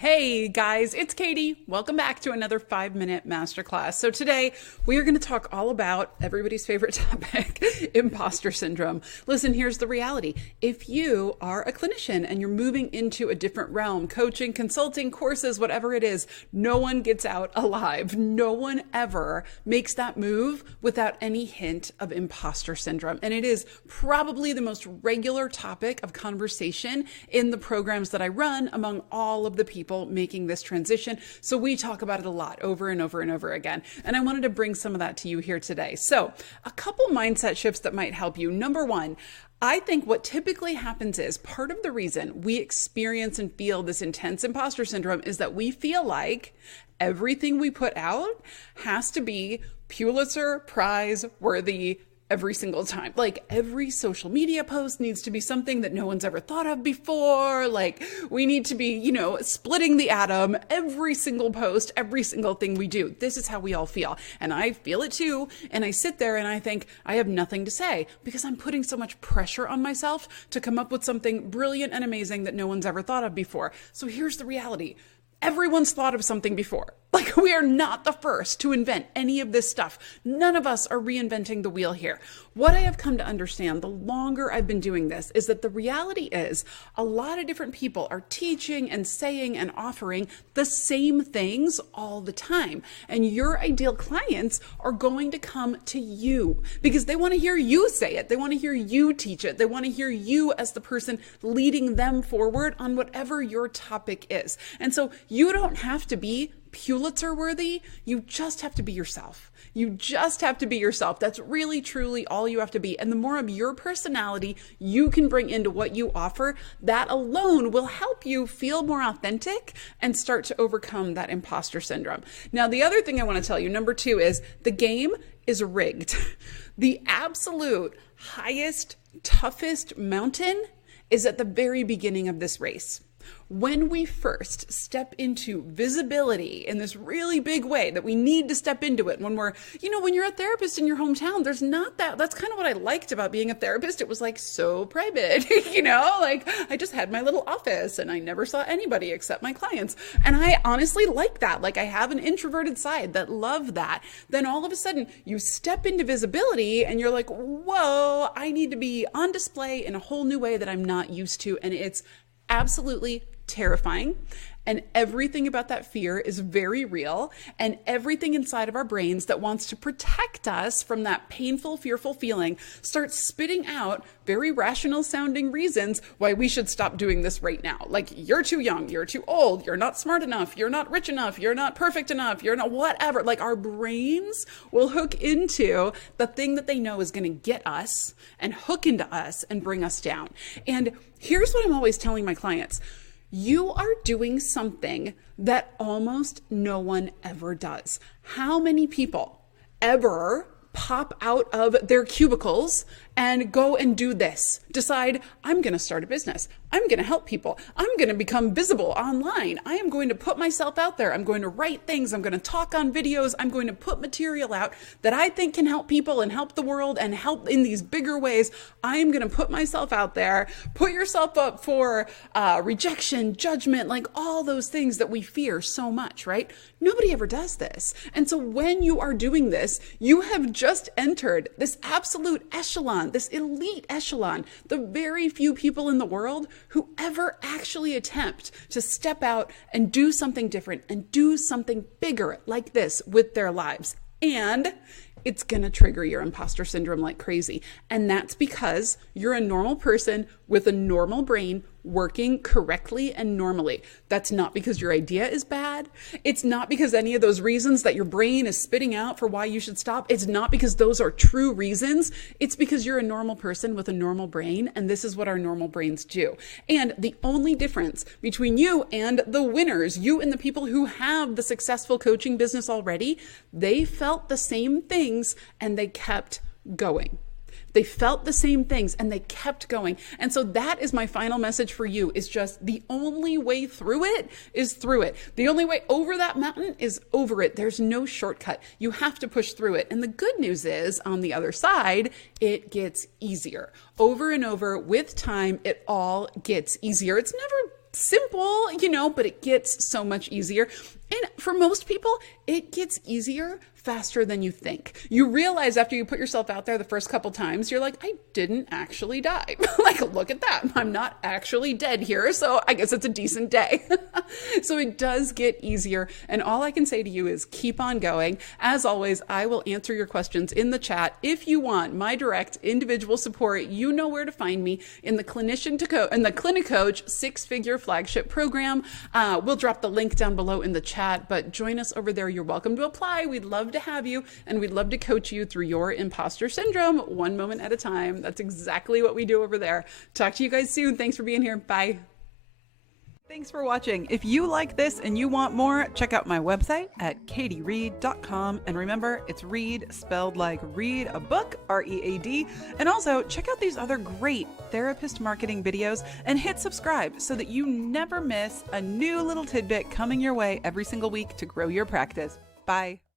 Hey guys, it's Katie. Welcome back to another 5-minute masterclass. So today we are going to talk all about everybody's favorite topic, imposter syndrome. Listen, here's the reality. If you are a clinician and you're moving into a different realm, coaching, consulting, courses, whatever it is, no one gets out alive. No one ever makes that move without any hint of imposter syndrome. And it is probably the most regular topic of conversation in the programs that I run among all of the people making this transition. So we talk about it a lot over and over and over again. And I wanted to bring some of that to you here today. So a couple mindset shifts that might help you. Number one, I think what typically happens is part of the reason we experience and feel this intense imposter syndrome is that we feel like everything we put out has to be Pulitzer Prize worthy every single time. Like every social media post needs to be something that no one's ever thought of before. Like we need to be, splitting the atom every single post, every single thing we do. This is how we all feel. And I feel it too. And I sit there and I think I have nothing to say because I'm putting so much pressure on myself to come up with something brilliant and amazing that no one's ever thought of before. So here's the reality. Everyone's thought of something before. Like we are not the first to invent any of this stuff. None of us are reinventing the wheel here. What I have come to understand the longer I've been doing this is that the reality is a lot of different people are teaching and saying and offering the same things all the time. And your ideal clients are going to come to you because they want to hear you say it. They want to hear you teach it. They want to hear you as the person leading them forward on whatever your topic is. And so you don't have to be Pulitzer worthy. You just have to be yourself. You just have to be yourself. That's really, truly all you have to be. And the more of your personality you can bring into what you offer, that alone will help you feel more authentic and start to overcome that imposter syndrome. Now, the other thing I want to tell you, number two, is the game is rigged. The absolute highest, toughest mountain is at the very beginning of this race. When we first step into visibility in this really big way that we need to step into it, when we're, when you're a therapist in your hometown, there's not that's kind of what I liked about being a therapist. It was like so private, like I just had my little office and I never saw anybody except my clients. And I honestly like that. Like I have an introverted side that love that. Then all of a sudden you step into visibility and you're like, whoa, I need to be on display in a whole new way that I'm not used to. And it's absolutely terrifying. And everything about that fear is very real. And everything inside of our brains that wants to protect us from that painful, fearful feeling starts spitting out very rational sounding reasons why we should stop doing this right now. Like you're too young, you're too old, you're not smart enough, you're not rich enough, you're not perfect enough, you're not whatever. Like our brains will hook into the thing that they know is going to get us and hook into us and bring us down. And here's what I'm always telling my clients. You are doing something that almost no one ever does. How many people ever pop out of their cubicles and go and do this? Decide, I'm going to start a business. I'm going to help people. I'm going to become visible online. I am going to put myself out there. I'm going to write things. I'm going to talk on videos. I'm going to put material out that I think can help people and help the world and help in these bigger ways. I am going to put myself out there. Put yourself up for rejection, judgment, like all those things that we fear so much, right? Nobody ever does this. And so when you are doing this, you have just entered this absolute echelon, this elite echelon, the very few people in the world who ever actually attempt to step out and do something different and do something bigger like this with their lives. And it's going to trigger your imposter syndrome like crazy. And that's because you're a normal person with a normal brain working correctly and normally. That's not because your idea is bad. It's not because any of those reasons that your brain is spitting out for why you should stop. It's not because those are true reasons. It's because you're a normal person with a normal brain, and this is what our normal brains do. And the only difference between you and the winners, you and the people who have the successful coaching business already, they felt the same things and they kept going. They felt the same things and they kept going. And so that is my final message for you, is just the only way through it is through it. The only way over that mountain is over it. There's no shortcut. You have to push through it. And the good news is on the other side, it gets easier. Over and over with time, it all gets easier. It's never simple, but it gets so much easier. And for most people, it gets easier faster than you think. You realize after you put yourself out there the first couple times, you're like, I didn't actually die. Like, look at that. I'm not actually dead here. So I guess it's a decent day. So it does get easier. And all I can say to you is keep on going. As always, I will answer your questions in the chat. If you want my direct individual support, you know where to find me in the clini-coach 6-figure flagship program. We'll drop the link down below in the chat, but join us over there. You're welcome to apply. We'd love to have you, and we'd love to coach you through your imposter syndrome, one moment at a time. That's exactly what we do over there. Talk to you guys soon. Thanks for being here. Bye. Thanks for watching. If you like this and you want more, check out my website at katiereed.com. And remember, it's read spelled like read a book, R-E-A-D. And also check out these other great therapist marketing videos and hit subscribe so that you never miss a new little tidbit coming your way every single week to grow your practice. Bye.